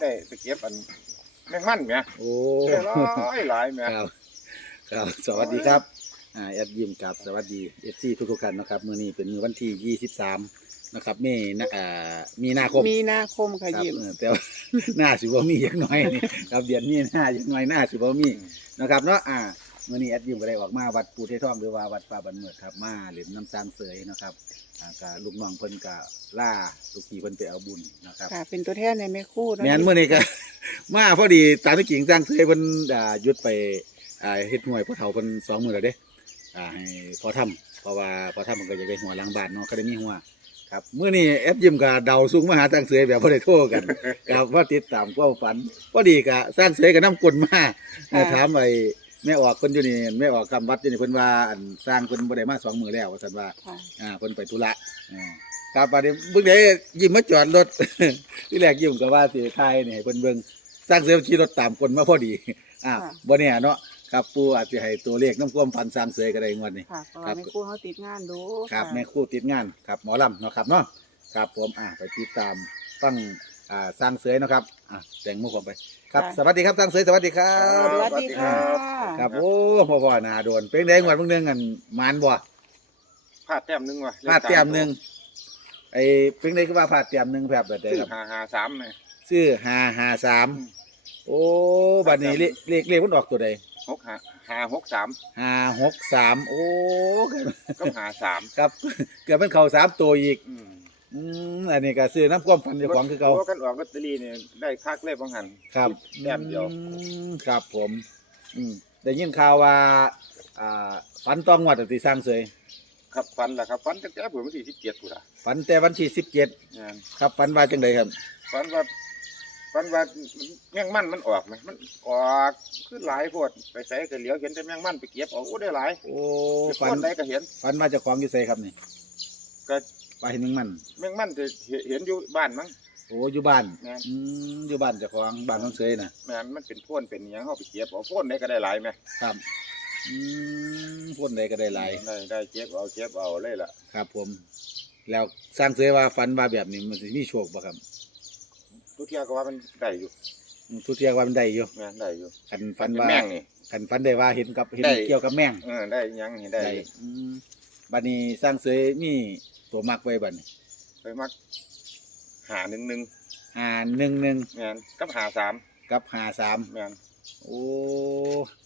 ได้ไปเก็บอันแมงมันแหมโอ้ได้หลายหลายแหมครับครับ สวัสดีครับอ่าแอดยิมกับสวัสดีเอฟซีทุกๆท่านนะครับมื้อนี้เป็นมื้อวันที่ยี่สิบสามนะครับมีนาอ่ามีนาคมมีนาคมค่ะครับยิมเออแต่ว่า หน้าสิบ่มีอย่างน้อยนี่ครับเดือนนี้หน้าอย่างน้อยหน้าสิบ่มีนะครับเนาะอ่า มื้อนี้แอดยิมก็ได้ออกมาวัดปูเททองหรือว่าวัดป่าบันเมือดครับมาเล่นน้ำสร้างเสยนะครับอ่าก็ลูกน้องเพิ่นก็ล่าลูกพี่เพิ่นไปเอาบุญนะครับค่ะ เป็นตัวแทนในแม่คู่เนาะแม่นมื้อนี้ก็ มาพอดีตามที่กิ่งสร้างเสยเพิ่นอ่าหยุดไปอ่าเฮ็ดหน่วยพ่อเฒ่าเพิ่นสองมื้อแล้วเด้อ่าให้พอทำเพราะว่าพอทำมันก็อยากได้หัวหลังบ้านเนาะก็ได้มีหัวครับมื้อนี้แอดยิมก็เดาสูงมาหาสร้างเสยแบบบ่ได้โทรกัน ครับว่าติดตามความฝันพอดีก็สร้างเสยกับน้ำกลนมาเอ่อถามไอ้ แม่ออกคนอยู่นี่แม่ออกคำวัดอยู่นี่เพิ่นว่าอันสร้างเพิ่นบ่ได้มาสองมื้อแล้วว่าซั่นว่าค่ะ อ่าเพิ่นไปธุระอ่าครับบัดนี้เบิ่งได้ยิ้มมาจอดรถ ที่แรกยิ้มก็ว่าสิถ่ายนี่ให้เพิ่นเบิ่งสร้างเสยขี่รถตามคนมาพอดีอ่าบ่แน่เนาะครับปู่อาจจะให้ตัวเลขน้ำความฝันสร้างเสยก็ได้งวดนี้ ค่ะเพราะครัว่าบแม่คู่เขาติดงานดูครับะ แม่ครู่ติดงานครับหมอลำเนาะครับเนาะครับผมอ่าไปติดตาม ฟังอ่าสร้างเสยเนาะครับอ่าแต่งมุกผมไป ครับ สวัสดีครับสร้างเสยสวัสดีครับ สวัสดีค่ะ ครับ โอ้พ่อพ่อหนาโดน เป็นไงงวดเพิ่งเนื่องกันมานบ่พลาดแต้มหนึงว่ะพลาดเตรียมหนึ่งไอ้เป็นไงคือว่าพลาดเตรียมหนึ่งแบบแบบใดซื้อครับ หาหาสามเลยซื้อห้าห้าสามโอ้บัดนี้เลขเลขเลขมันออกตัวใดหกหาหาหกสามห้าหกสามโอ้ก็หาสามครับ เกิดเป็นเข่าสามตัวอีก อืมอืม อันนี้ก็ซื้อน้ำความฝันเจ้าของคือเก่าพระกันออกลอตเตอรี่เนี่ยได้คักเลยบางหันครับแต้มเดียวอืมครับผมอืมได้ยินข่าวว่าอ่าฝันต้องงวดตั้งแตีสร้างเสยครับฟันล่ะครับฟันตั้งแต่ผมวันที่สิบเจ็ดกูละฝันแต่วันที่สิบเจ็ดงานครับฝันว่าจังไดครับ ฟันว่าฟันว่าแมงมันมันออกไหมมันออกคือหลายโพดไปใส่ก็เหลียวเห็นแต่แมงมันไปเก็บเอาโอ้ได้หลายโอ้ฝัฝันนได้ก็เห็นฝันว่าเจะของอยู่ใส่ครับนี่ก็ ว่าเห็นมึงมัน แมงมันจะเห็นอยู่บ้านมั้ง โอ้อยู่บ้านแม่น อืมอยู่บ้านเจ้าของบ้านน้องเสยน่ะ แม่นมันเป็นโพ่นเป็นอหยังเขาไปเก็บเอาโพ่นได้ก็ได้หลายไหมครับอืมพ่นใดก็ได้หลายได้ได้เก็บเอาเก็บเอาเลยล่ะครับ ผม แล้วสร้างเสยว่าฝันว่าแบบนี้มันสิมีโชคบ่ครับทุกเที่ยก็ว่ามันได้อยู่อืมทุกเที่ยว่ามันได้อยู่แม่นได้อยู่คันฝันว่าแม่งนี่ คันฝันได้ว่าเห็นกับเห็นได้ เกี่ยวกับแมงเออได้หยังนี่ได้ได้อืมบัดนี้สร้างเสยมี ตัวมักไว้บัดนี้ไปมักหาหนึ่งหนึ่งหาหนึ่งหนึ่งแม่นกับหาสามกับหาสามแม่นโอ้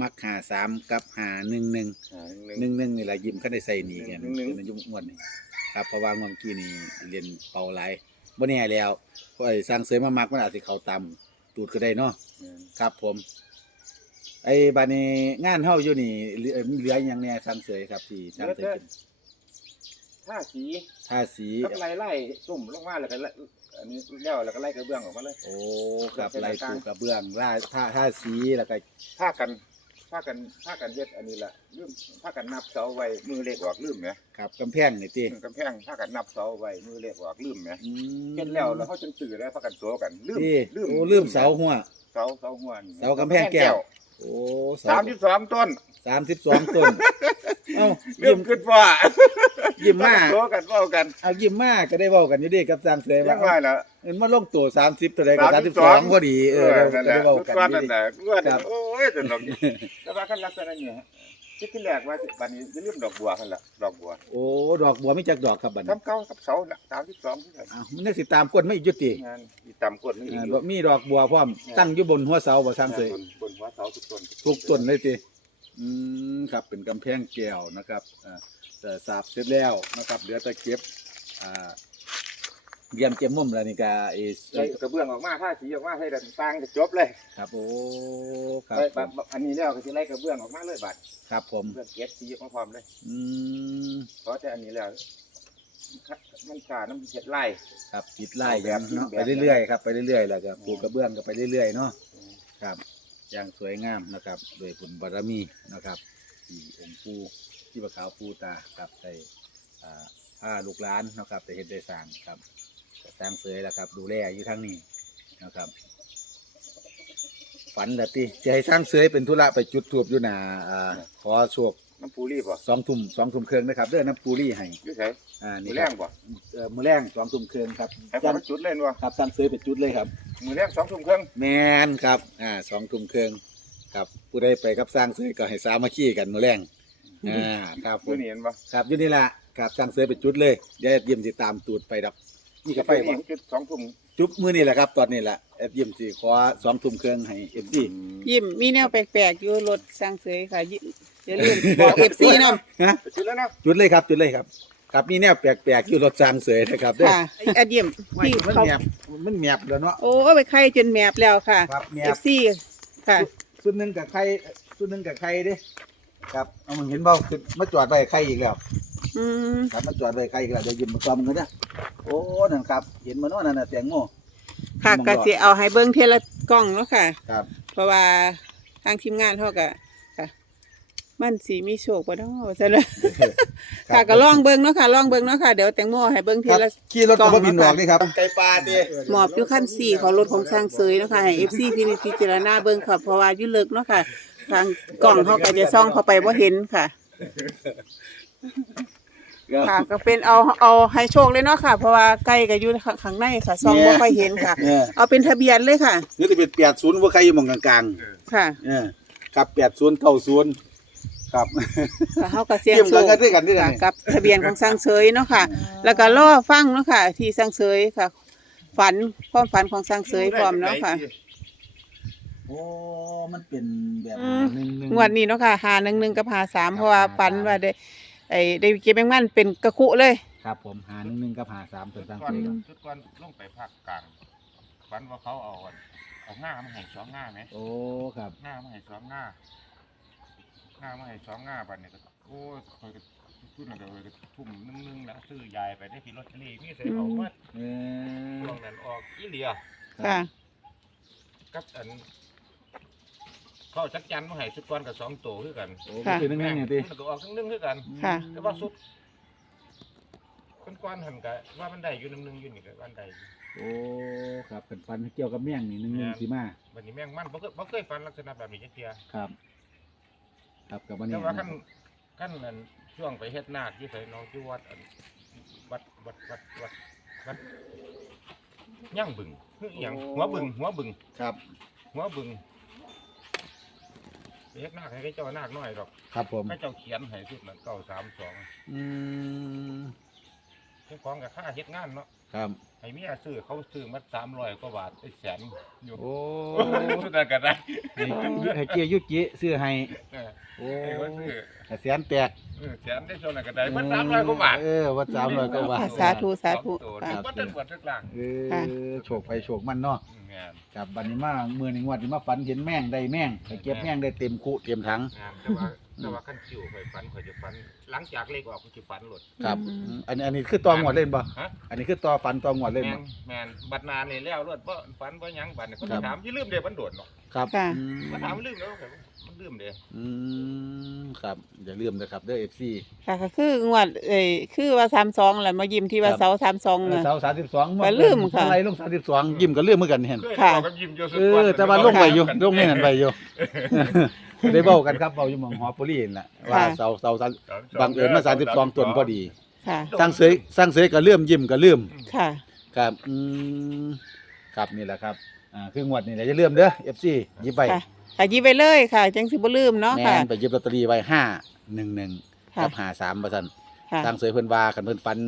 มักหาสามกับหาหนึ่งหนึ่งหาหนึ่งหนึ่งหนึ่งนี่แหละยิ้มเขาได้ใส่หนีกันหนึ่งหนึ่งเป็นอายุงวดนี่ครับเพราะว่างวดกี้นี่เรียนเป่าไหลายบ่แน่แล้วเพราะไอ้สร้างเสยมามักมันอาจสิเขาตำตูดก็ได้เนาะแม่นครับ ผม ไอ้บานี้งานเฮาอยู่นี่เหลือเหลือหยังแน่สร้างเสยครับที่สร้างเสยเป็น ท่าสีท่าสี กับไล่ไล่ตุ่มลงมาแล้วก็ไล่อันนี้แล้วแล้วก็ไล่กระเบื้องออกมาเลย โอ้ครับลายปูกระเบื้องล่าท่าท่าสีแล้วก็ผ้ากันผ้ากันผ้ากันเย็ดอันนี้แหละลืมผ้ากันนับเสาไว้มือเล็กออกลืมไหมครับกำแพงนี่ติกำแพงผ้ากันนับเสาไว้มือเล็กออกลืมไหมอืมเห็นแล้วแล้วเขาจนตื่นแล้วผ้ากันตัวกันลืมติโอ้ลืมเสาหัว เสาเสาหัวนี่เสากำแพงแก้ว โอ้เสามสิบสองต้นสามสิบสองต้นเอ้าลืยิ้มมขึ้นว่ายิ้มมาตัวกันเว้ากันเอายิ้มมาก็ได้เว้ากันอยู่เดีกับสร้างเสยยัว่างไงล่ะเงินมาลงตัวสามสิบตัวใดก็สามสิบสอง32 พอดีเออนั่นก็แหละได้เว้าทุกกันวันอยู่นั่นดี แหละทุกวันครับ โอ้ยจนดอกนี้แต่ว่าขั้นลักษณะเนี่ย คิดที่แรกว่าบัดนี้จะลืมดอกบัวกันละดอกบัวโอ้ดอกบัวไม่จักดอกครับบัดนี้ทำเก้ากับเสาน่ะสามสิบสองที่ไหนอ้าวมันได้สิตามก้นไม่ยุติงานอีต่ำกดนี่อีอ่ากอยู่บ่มีดอกบัวพร้อมตั้งอยู่บนหัวเสาบ่สร้างเสยบนบนหัวเสาทุกต้นทุกต้นเลยติอืมครับเป็นกำแพงแก้วนะครับอ่าแต่สาบเสร็จแล้วนะครับเหลือแต่เก็บอ่า เยี่ยมเจียมมุมแล้วนี่ก็เอสไล่กระเบื้องออกมาถ้าสีออกมาให้ดันตังจะจบเลยครับโอ้ครับไล่ผมบัดอันนี้แล้วก็จะไล่กระเบื้องออกมาเลยบัดครับผมเบื้องเก็บสีออกมาพร้อมเลย อืมเพราะแต่อันนี้แล้วมันขาน้ำเห็ดไล่ครับจิตไล่เอาแบบเนาะแบบไปเรื่อยๆครับไปเรื่อยๆแล้วก็ปลูกอืมกระเบื้องก็ไปเรื่อยๆเนาะครับอย่างสวยงามนะครับโดยบุญบารมีนะครับที่องค์ปู่ที่ประขาวปู่ตาครับได้อ่าผ้าลูกหลานนะครับได้เห็นได้สร้างครับก็ สร้างเสยแล้วครับ ดูแลอยู่ทั้งนี้นะครับ ฝันละติจะให้สร้างเสยเป็นธุระไปจุดทูบอยู่หนาอ่าขอโชคน้ำปูรีบ่สองทุ่มสองทุ่มครึ่งนะครับเด้อน้ำปูรี่ให้อยู่ไสอ่ามืนี่อคแรรับงบ่เอ่อมื้อแรงสองทุ่มครึ่งครับให้พอมันจุดเล่นบ่ครับสั่งซื้อเป็นจุดเลยครับ มือแรกสองทุ่มครึ่งแมนครับอ่าสองทุ่มครึ่งครับผู้ใดไปกับสร้างซื้อก็ให้สามัคคีกันมื้อแรงอ่าครับผมือม นี่เห็นบ่ ครับอยู่นี่ล่ะครับสั่งซื้อเป็นจุดเลยเดี๋ยวแอดยิมสิตามตูดไปดับ นี่กาแฟไปบ่จุดสองทุ่มจุ๊บมื้อนี่แหละครับตอนนี้แหละแอดยิมสิขอสองทุ่มครึ่งให้ FC ยิ้มมีแนวแปลกๆอยู่รถสร้างเสยค่ะยิ้มอย่าลืมบอกเอฟซีนำฮะไปจุดแล้วนะจุดเลยครับจุดเลยครับครับมีแนวแปลกๆอยู่รถสร้างเสยนะครับเด้อค่ะอันยิ้มไม่ที่มันเขาแมบมันแมบแล้วเนาะ โอ้ไปไข่จนแมบแล้วค่ะ ครับแมเอบฟซีค่ะสุดหนึงกับใครสุดหนึงกับใครเด้ครับเอามึงเห็นเปล่าคือมาจอดไว้ใครอีกแล้ว อืมครับมาจอดไว้ใครอีกแล้วเดี๋ยวยืมมาซ้อมกันนะโอ้นั่นครับ เห็นมันว่านั่นน่ะแตงโม ค่ะมองก็รอดสิเอาให้เบิ่งเทยละกล้องเนาะค่ะ ครับ เพราะว่าทางทีมงานเขาก็ค่ะ มันสีมีโชคบ่เนาะว่าซั่นเลยค่ะก็ลองเบิ่งเนาะค่ะลองเบิ่งเนาะค่ะเดี๋ยวแตงโมให้เบิ่งเทครัยบละขี่รถกับบินออกนี่ครับ ไก่ปลาดิหมอบอยู่ขั้นสี่ของรถของสร้างเสยเนาะค่ะให้ FC พินิจพิจารณาเบิ่งค่ะ เพราะว่าอยู่ลึกเนาะค่ะ ทางกล้องเขาก็จะส่องเข้าไปบ่เห็นค่ะ ค่ะ ก็เป็นเอาเอาให้โชคเลยเนาะค่ะ เพราะว่าไก่ก็อยู่ข้างในค่ะส่องบ่ค่อยเห็นค่ะ เนี่ย เอาเป็นทะเบียนเลยค่ะ นี่จะเป็นแปดศูนย์ว่าใครอยู่หมองกลางค่ะๆเนี่ยครับแปดศูนย์เก้าศูนย์ครับค่ะเฮาก็เสี่ยงเยี่ยมโชกันคด้วยกันด้วยกัค่ะนกับทะเบียนของสร้างเสยเนาะค่ะ แล้วก็รอฟังเนาะค่ะ ที่สร้างเสยค่ะ ฝันความฝันของสร้างเสยพร้อมเนาะค่ะ โอ้ มันเป็นแบบอืม หนึ่งหนึ่ง งวดนี้เนาะค่ะหาหนึ่งหนึ่งกับหาสามเพราะว่าฝันว่าได้ ไอ้ได้เก็บแมงมันเป็นกระคุเลย ครับผมหาหนึ่งหนึ่งกับหาสามส่วนจุดต่างก่อนๆครับจุดก่อนลงไปภาคกลางฝันว่าเขาเอาอันเอาง่ามาให้สองง่าไหมโอ้ครับง่ามาให้สองง่าง่ามาให้สองง่าบัดเนี่ยก็โอ้ยคอยก็ทุ่นอะไรก็ทุ่มนึงนึงๆนะซื้อยายไปได้ที่รถทะเลมีใส่เอามาเออช่วงนั้นออกอีเหลียค่ะ กับอัน เข้าจักจันมาให้สุดก่อนกับสองตัวคือกันโอ้ก็คือหนึ่งหนึ่งเนี่ยพี่มันก็ออกทั้งนึงคือกัน ค่ะ แต่ว่าสุดก้อนๆหันกะว่ามันได้อยู่น้ำหนึงอยู่นี่ก็วันใดอยู่ โอ้ครับเป็นฟันเกี่ยวกับเมี่ยงนี่หนึ่งหนึ่งสีมาวันนี้แม่งมันบ่เคยบ่เคยฟันลักษณะแบบนี้จักเทียครับ ครับกับวันแต่นี้ว่าขั้นขั้นนั้นช่วงไปเฮ็ดนาคอยู่ไสน้องที่วัดอันวัดวัดวัดวัดวัดย่างบึงคืออหย่างหัวบึงหัวบึง ครับหัวบึง ไปเฮ็ดนาคให้เจ้านาคน้อยดอกครับผมให้เจ้าเขียนให้สุดนั้น932อืม เจ้าของก็ค่าเฮ็ดงานเนาะครับ ให้เมียซื้อเขาซื้อมา300กว่าบาทได้แสนอยู่โอ้สุดนั้นก็ได้ให้ให้เกียร์ยุกิซื้อให้ เออโอ้ให้เขาซื้อแต่แสนแตกเออแสนได้ชนนั้นก็ได้มัน300กว่าบาทเออว่าสามร้อยกว่าบาท สาธุ สาธุ สองตัวค่ะบ่ทันบวชสักหลังเออโฉกไปโฉกมันเนาะ งานกับบันนี้มาเมื่อหนึ่งวันที่มาฝันเห็นแม่งได้แม่งไปเก็บแม่งได้เต็มคุเต็มถังงานแต่ว่าแต่ว่าขั้นคิวข่อยฝันข่อยจะฝัน หลังจากเลขออกข่อยจะฝันหลด ครับอืมอันนี้อันนี้คือตองวดเล่นป่ะฮะ อันนี้คือตอฝันตองวดเล่นแมป่ะนแมนบัดนานนี่แล้วรถบ่ฝันบ่หยังบัดนี่คนครับถามอย่าลืมเด้มันโดดเนาะครับค่ะอืมมันถามลืมแล้วข่อยมัน ลืมเด้อืมครับอย่าลืมนะครับเด้อเอฟซีค่ะก็คืองวดเอ้ยคือว่า32แหละมายิ้มที่ว่าครับเสา32น่ะ เสาสามสิบสองก็ลืมค่ะอะไรลงสามสิบสองยิ้มก็ลืมเหมือนกันเห็น เคยค่ะ บอกกับยิ้มอยู่สุดเอก่นอแต่ว่าลงไปอยู่ลงในนั้นไปอยู่ ได้เบ้ากันครับเบ้าอยู่หมองหอปุรีนั่นแหละว่าค่ะ เสาเสาสามบังเอิญมาสามสิบสองต้นพอดีค่ะ สร้างเสยสร้างเสยก็ลืมยิ้มก็ลืมค่ะ ครับอืมครับนี่แหละครับอ่าคืองวดนี่แหละอย่าลืมเด้อ FC หยิบไปค่ะ ค่ะหยิบไปเลยค่ะ จังสิบ่ลืมเนาะแม่ค่ะ นไปหยิบลอตเตอรี่ไว้ห้าหนึ่งหนึ่งค่ะ กับหาสามประสันค่ะ ทางเสยเพิ่นว่ากันเพิ่นฟัน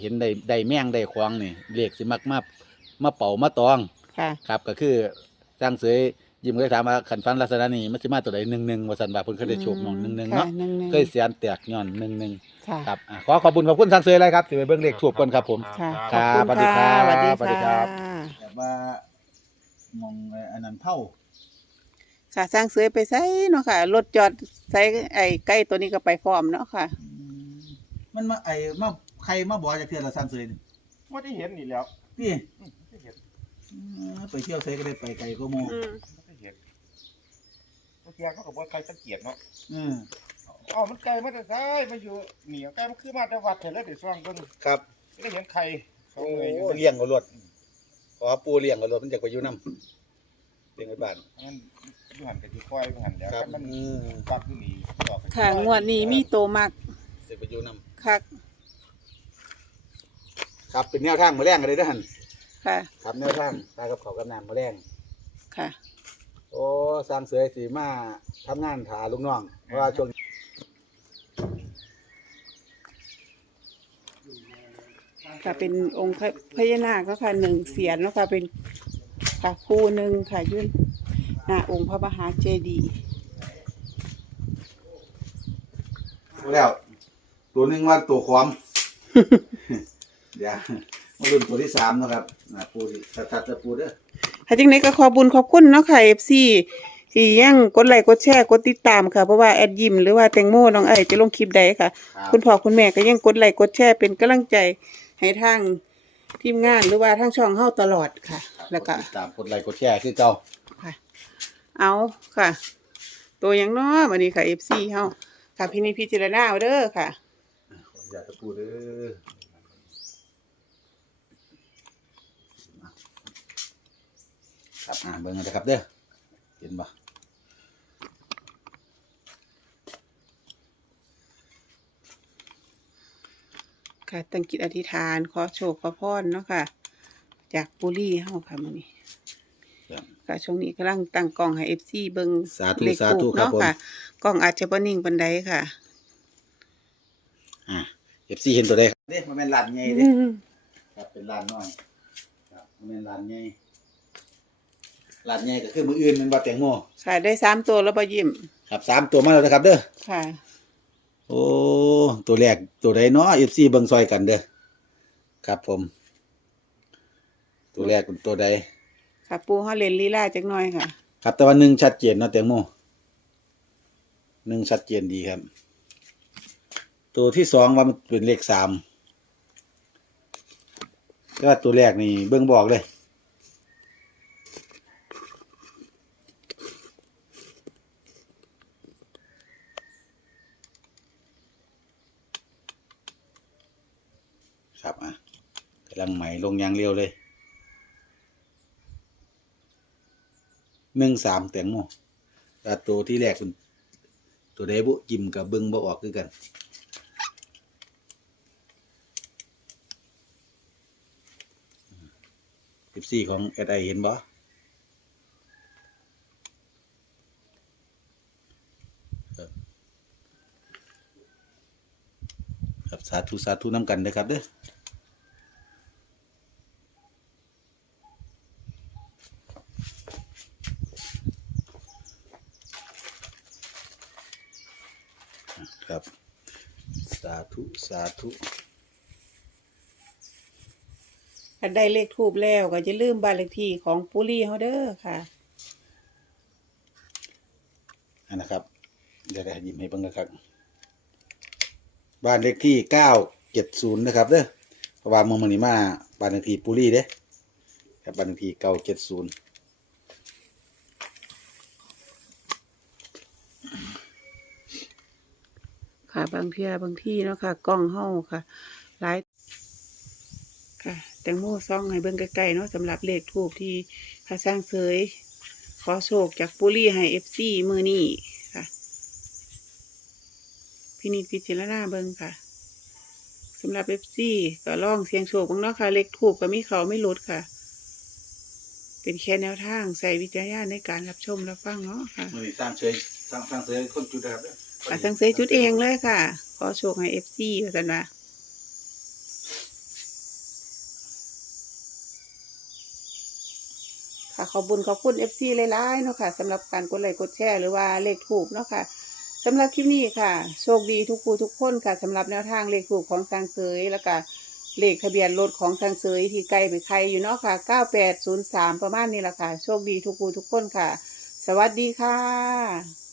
เห็นได้ได้แม่งได้ควางนี่เลขสิมักมามาเป่ามาตอง ค่ะ ครับก็คือทางเสยยิ้มก็เลยถามว่าขันฟันลักษณะนี้มันสิมาตัวใดหนึ่งหนึ่งว่าสันว่าเพิ่นเคยได้โชคหมองหนึ่งหนึ่งค่ะเนาะหนึ่งหนึ่งเคยเสียนแตกย้อนหนึ่งหนึ่งค่ะ ครับอะขอขอบคุณขอบคุณทางเสยอะไรครับสิไปเบิ่งเลขถูกก่อนครับผม ค่ะครับขอบคุณค่ะสสวัวัสสดีดีครับสวัสดีครัค่ะบแบบว่ามองอันนั้นเท่า ค่ะสร้างเสือไปใส่เนาะค่ะรถจอดใส่ไอ้ใกล้ตัวนี้ก็ไปพร้อมเนาะค่ะ มันมาไอ้มาใครมาบอกจากเทือนละสร้างเสยนี่บ่ได้เห็นนี่แล้วพี่อืมบ่ได้เห็นอืมไปเที่ยวเสยก็ได้ไปไกลก็โมบ่ได้เห็นบางทีเขาก็บ่ใครสังเกตเนาะอืมอ๋อมันไกลมาแต่ไสมาอยู่นี่ไกลมันคือมาแต่วัดเถอะแล้วเดี๋ยวฟังเบิ่งครับได้เห็นใครเขาโอ้เลยอยู่เลี้ยงกับรถขอปูเลี้ยงกับรถมันจะไปอยู่น้ำเลี้ยงไว้บ้านมัน อยู่หันก็สิปล่อยอยู่หันแล้วครับ ถ้ามันอืมปักอยู่นี่ออกก็สิค่ะปล่อยงวดนี้มีโตมักสิไปอยู่นํคักครับเป็นแนวทางมาแรงกันเลยเด้อหั่นค่ะครับแนวทางตากับเขาวกับน้ำมาแรงค่ะโอ้สร้างเสือสีมาทำงานถาลูกน้องเพราะว่าช่วงค่ะเป็นองค์พระพญานาคแล้วค่ะหนึ่งเสียนแล้วค่ะเป็นค่ะคู่หนึ่งค่ะยื่น หน้าองค์พระมหาเจดีย์แล้ว ตัวหนึ่งว่าตัวความ เดี๋ยวมาลุ้นตัวที่สามเนาะครับอ่าปูที่ชัดๆจะปูเด้อค่ะจังนี้ก็ขอบุญขอบคุณเนาะค่ะ FC ที่ยังกดไลค์กดแชร์กดติดตามค่ะเพราะว่าแอดยิมหรือว่าแตงโมน้องไอจะลงคลิปใดค่ะครับคุณพ่อคุณแม่ก็ยังกดไลค์กดแชร์เป็นกำลังใจให้ทางทีมงานหรือว่าทางช่องเฮาตลอดค่ะ แล้วก็ดติดตามกดไลค์กดแชร์คือเก่าค่ะ เอาค่ะ ตัวอย่างน้อวันนี้ค่ะ FC เฮาค่ะพี่นิจพิจารณาเอาเด้อค่ะขออนุญาตจะปูเด้อครับอ่าเบิ่งกันนะครับเด้อเห็นบ่ค่ะตั้งจิตอธิษฐานขอโชคขอพรเนาะค่ะ จากปุรีเฮาค่ะมื้อนี้ ครับค่ะช่วงนี้กำลังตั้งกล้องให้ FC เบิ่งสาธุเลขสาธุทูปครับเนาะผม ค่ะกล้องอาจจะบ่นิ่งปานใดค่ะ อ่าเอฟซีเห็นตัวใดครับเด้มันเป็นลานใหญ่เด้ครับเป็นลานน้อยครับมันเป็นลานใหญ่ลานใหญ่ก็คือมืออื่นแมันบ่แตงโมค่ะได้สามตัวแล้วบ่ยิ้มครับสามตัวมาแล้วนะครับเด้อค่ะ โอ้ตัวแรกตัวใดเนาะเอฟซีเบิ่งซอยกันเด้อครับผม ตัวแรกเป็นตัวใด ค่ะปูเฮาเล่นลีลาจักหน่อยค่ะ ครับ แต่ว่าหนึ่งชัดเจนเนาะแตงโมหนึ่งชัดเจนดีครับ ตัวที่สองว่ามันเป็นเลขสามก็ตัวแรกนี่เบิ่งบอกเลยครับอะกำลังไหมลงยางเร็วเลย หนึ่งสามแตงโมแต่ตัวที่แรกเป็นตัวใดบุยิมกับเบิ้งบ่ออกคือกันสิบสี่ของเอไอเห็นบ่ครับครับสาธุสาธุน้ำกันนะครับเด้อ ครับ สา ธุสาธุถ้าได้เลขทูบแล้วก็จะลืมบ้านเลขที่ของปุรีเฮาเด้อค่ะอันนะครับ เดี๋ยวได้ยิ้มให้เบิ่งนะครับ บ้านเลขที่เก้าเจ็ดศูนย์นะครับเด้อเพราะว่าเมืองมันนี่มาบ้านเลขที่ปุรีเด้ครับบ้านเลขที่เก้าเจ็ดศูนย์ ค่ะ บางเทียบางที่เนาะค่ะกล้องเฮาค่ะหลายค่ะ แตงโมซ่องให้เบิ่งใกล้ๆเนาะสำหรับเลขทูบที่พระสร้างเสยขอโชคจากปุรีให้ FC มื้อนี้ค่ะ พินิจพิจารณาเบิ่งค่ะสำหรับ FC ก็ลองเสียงโชคบ้างเนาะค่ะ เลขทูบก็มีเขาไม่ลดค่ะ เป็นแค่แนวทางใส่วิจารณญาณในการรับชมรับฟังเนาะค่ะมันนี่สร้างเฉยสร้างสร้างเฉยคนจุดนะครับ เด้ออะสังเสยจุดเองเลยค่ะ ขอโชคให้เอฟซีกันว่าค่ะขอบบุญขอบคุณเอฟซีหลายๆเนาะค่ะสำหรับการกดไลค์กดแชร์หรือว่าเลขถูกเนาะค่ะสำหรับคลิปนี้ค่ะ โชคดีทุกผู้ทุกคนค่ะสำหรับแนวทางเลขถูกของสังเสยแล้วก็เลขทะเบียนรถของสังเสยที่ไกลไปใครอยู่เนาะค่ะ 9803 ประมาณนี้แหละค่ะ โชคดีทุกผู้ทุกคนค่ะ สวัสดีค่ะ